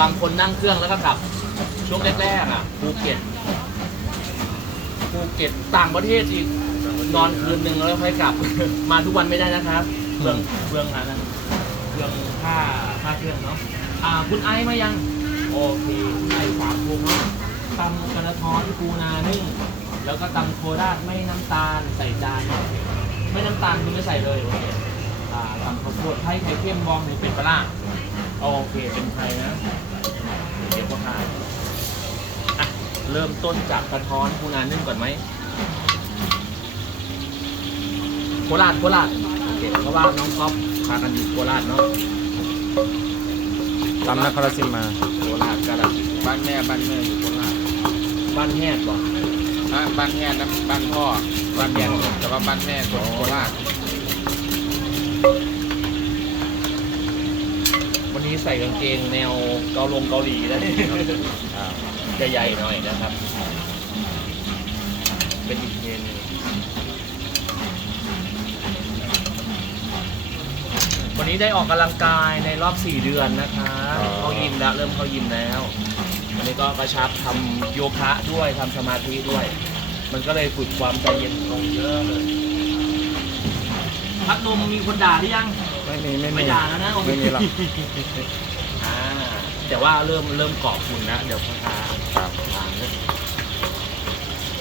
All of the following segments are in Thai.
บางคนนั่งเครื่องแล้วก็กลับ ช่วงแรกๆอะภูเก็ตภูเก็ตต่างประเทศอีกนอนคืนหนึ่งแล้วค่อยกลับ มาทุกวันไม่ได้นะครับเรื่องเรื่องอะไรนะเรื่องค่าค่าเครื่องเนาะอ่าคุณไอซ์มายังโอเคคุณไอซ์ฝากพวงเนาะตำกระท้อนปูนานึ่งแล้วก็ตำโคราชไม่น้ำตาลใส่จานไม่น้ำตาลคุณไม่ใส่เลยโอเค อ่าตำข้าวโพดไทยไข่เค็มบองหรือเป็นปลาร้าโอเคเป็นไทยนะเดี๋ยวก็ทานอะเริ่มต้นจากกระท้อนปูนานึ่งก่อนไหมโคราชโคราชโอเคเพราะว่าน้องก๊อฟพากันอยู่โคราชเนาะตำนครราชสีมาโคราชกาฬสินธุ์บ้านแม่บ้านแม่อยู่โคราชบ้านแฮดก่อน อะบ้านแม่นะบ้านพ่อบ้านแม่แต่ว่าบ้านแม่อยู่โคราช วันนี้ใส่กางเกงแนวเกาลงเกาหลีแล้วนี่อ่าจะใหญ่หน่อยนะครับ เป็นอีกเมนูวันนี้ได้ออกกำลังกายในรอบ 4 เดือนนะคะเข้ายิมแล้วเริ่มเข้ายิมแล้ววันนี้ก็กระชับทำโยคะด้วยทำสมาธิด้วย มันก็เลยฝึกความใจเย็นลงเยอะเลย พัดลมมีคนด่าหรือยังไม่มีไม่มีไม่ด่าแล้วนะโอเคไม่มีหรอกอ่าแต่ว่าเริ่มเริ่มเกาะคุณนะเดี๋ยวพ่อค้าครับทานเลย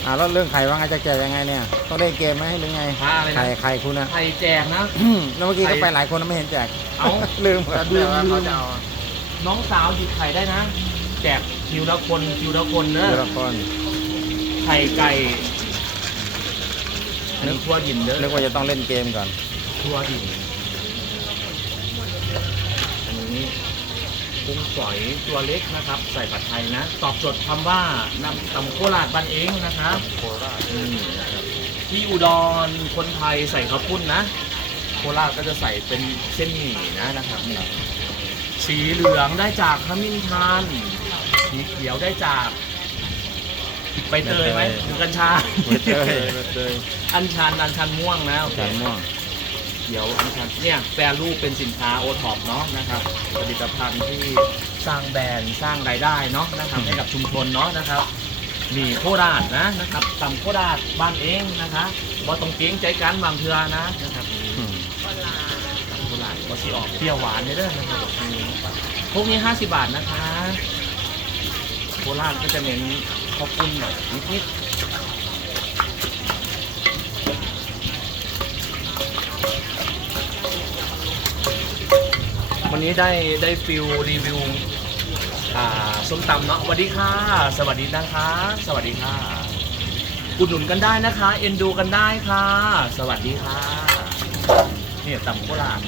อ่าแล้วเรื่องไข่ว่าไงจะแจกยังไงเนี่ยต้องเล่นเกมไหมหรือไงค้าอะไรไข่นะไข่คุณนะไข่แจกนะ แล้วเมื่อกี้ไข่ก็ไปหลายคนแล้วไม่เห็นแจกเอ้า ลืมแต่ว่าเขาจะเอาน้องสาวหยิบไข่ได้นะ แจกคิวละคนคิวละคนเนอะเดี๋ยวละคนไข่ไก่อันนี้ทั่วดินเด้อนึกว่าจะต้องเล่นเกมก่อน ทั่วดินอันนี้กุ้งฝอยตัวเล็กนะครับ ใส่ผัดไทยนะ ตอบโจทย์คำว่านำตำโคราชบ้านเองนะครับโคราชอืมนะครับที่อุดรคนไทยใส่ข้าวปุ้นนะ โคราชก็จะใส่เป็นเส้นหมี่นะนะครับนี่สีเหลืองได้จากขมิ้นชันสีเขียวได้จากใบเตยไหมใบเตยหรือกัญชาใบเตยใบเตยอัญชันอัญชันม่วงนะโอเค จานม่วง เขียวอัญชันเนี่ยแปรรูปเป็นสินค้าโอท็อปเนาะนะครับผลิตภัณฑ์ที่สร้างแบรนด์สร้างรายได้เนาะนะครับให้กับชุมชนเนาะนะครับมีโคราชนะนะครับตำโคราชบ้านเองนะคะบ่ต้องเกรงใจกันบางเทือนะนะครับอืมตำโคราชบ่สีออกเปรี้ยวหวานเด้อนะครับพวกนี้พวกนี้50 บาทนะคะโคราชก็จะเน้นข้าวปุ้นหน่อยนิดๆ วันนี้ได้ได้ฟิลรีวิวอ่าส้มตำเนาะสวัสดีค่ะ สวัสดีนะคะ สวัสดีค่ะ อุดหนุนกันได้นะคะ เอ็นดูกันได้ค่ะ สวัสดีค่ะเนี่ยตำโคราช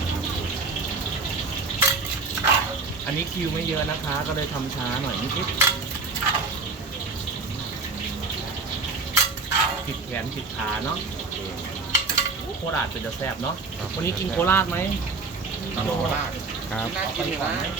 อันนี้คิวไม่เยอะนะคะ ก็เลยทำช้าหน่อยนิดๆผิดแขนผิดขาเนาะโคราชเป็นจะแซ่บเนาะวันนี้กินโคราชไหม โคราชครับ น่ากินนะ